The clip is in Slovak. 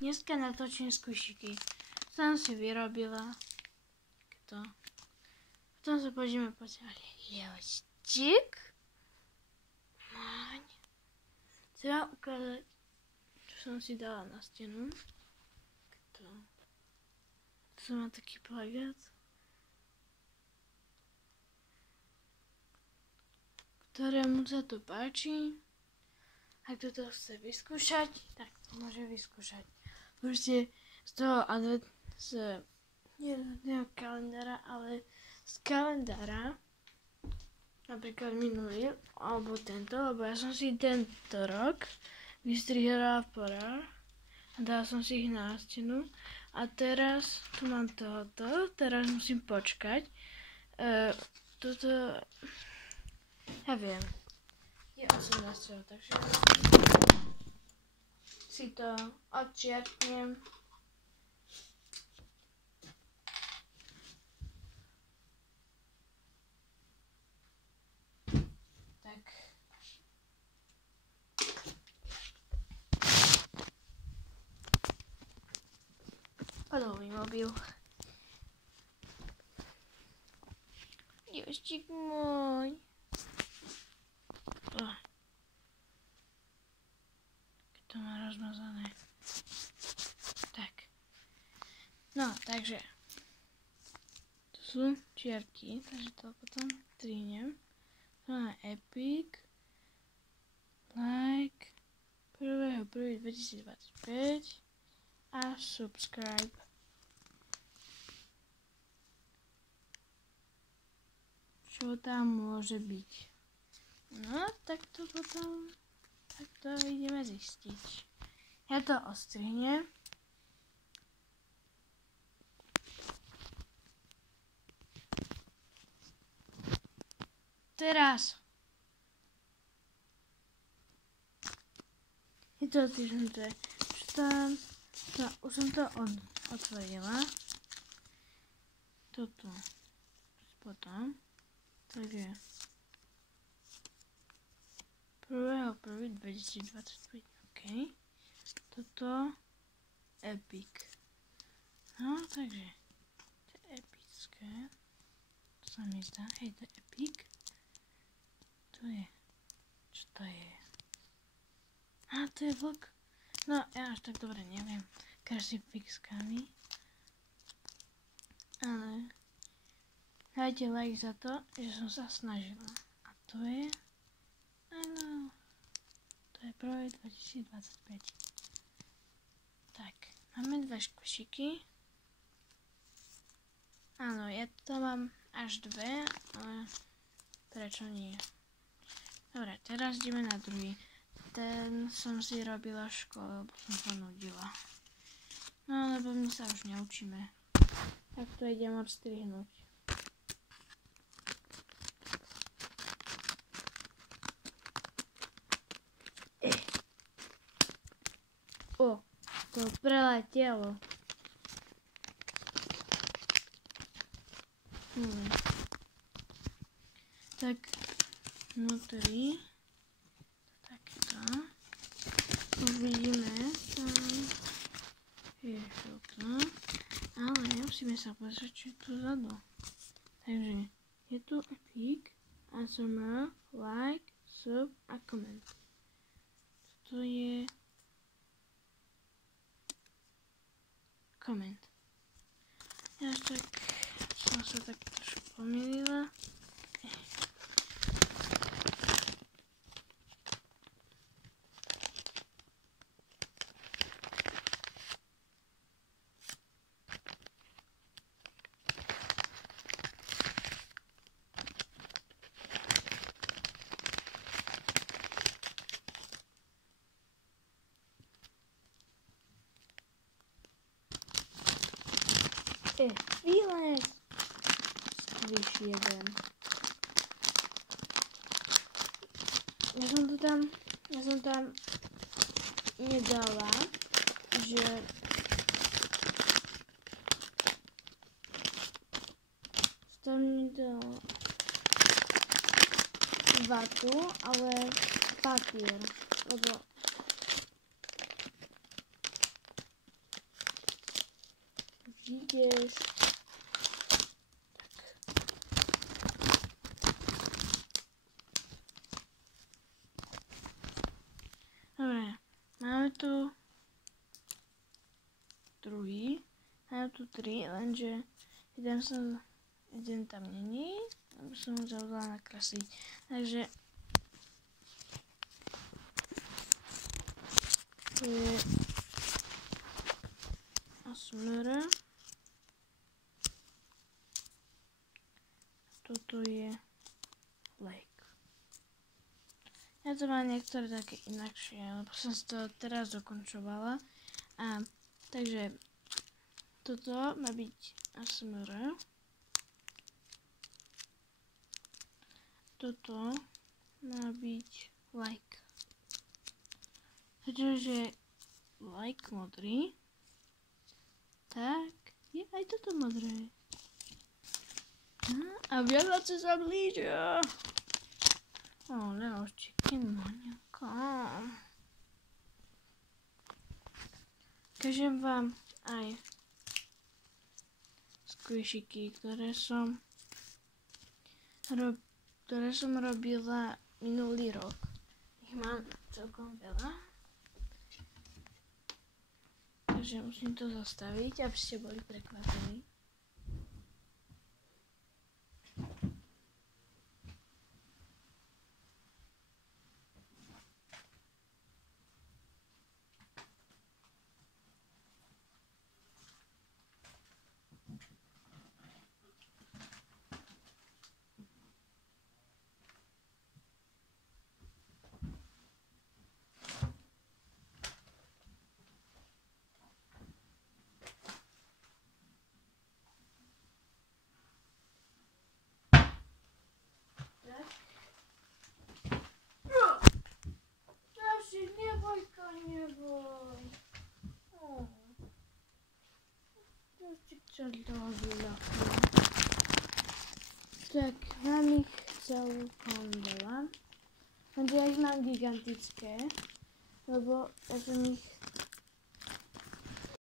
Dneska natočím skúšiky. Som si vyrobila. To. Potom sa poďme pozrieť. Liostík. Treba ukázať, čo som si dala na stenu. To má taký plagát, ktorému sa to páči. Ak toto chce vyskúšať, tak to môže vyskúšať. Proste z toho nie kalendára, ale z kalendára, napríklad minulý, alebo tento, lebo ja som si tento rok vystrihala v porách a dala som si ich na stenu. A teraz tu mám tohoto, teraz musím počkať. Toto, ja viem, je 18, takže si to odčiarknem. Tak. Padol mi mobil. Joštík môj. Keď to má rozmazané. Tak. No, takže. To sú čiarky, takže to potom trihnem. To má Epic. Like. 1.1.2025. A subscribe. Čo tam môže byť? No, tak to potom takto ideme zistiť. Ja to ostrihnem. Teraz. Je to ostrihnuté. Čo tam? No, už som to otvorila. Toto. Potom. Takže. 1.1.2025. OK. Toto. Epic. No, takže. To je epické. To sa mi zdá. Hej, to je Epic. To je. Čo to je? To je vlk. No, ja až tak dobre neviem klasifixkami. Ale dajte like za to, že som sa snažila. A to je... Áno. To je projekt 2025. Tak, máme dva škušiky. Áno, ja to mám až dve, ale prečo nie? Dobre, teraz ideme na druhý. Ten som si robila v škole, lebo som sa nudila. No, lebo my sa už neučíme. Tak to idem odstrihnúť. To preletelo. Tak, vnútri. Uvidíme, tam je okno, ale musíme sa pozrieť, čo je tu vzadu. Takže je tu Epic, ASMR, like, sub a comment. Toto je comment. Ja tak som sa tak trošku pomýlila. Výlet! Vyšší jeden. Ja som tam nedala, že tam nedala vatu, ale papier, lebo ideš. Dobre, máme tu druhý, máme tu 3, lenže jeden tam není, aby som ho zabudla nakresliť. Takže to je ASMR. Toto je Lake. Ja to mám niektoré také inakšie, lebo som si to teraz dokončovala. Takže toto má byť ASMR. Toto má byť Like. Takže Like modrý. Tak, je aj toto modré. A Vianoce sa blížia. Leočíky, Moňka. Ukážem vám aj squishiky, ktoré som robila minulý rok. Ich mám celkom veľa. Takže musím to zastaviť, aby ste boli prekvapení. Neboj. Tak, mám ich celkom veľa. Ja ich mám gigantické, lebo ja som ich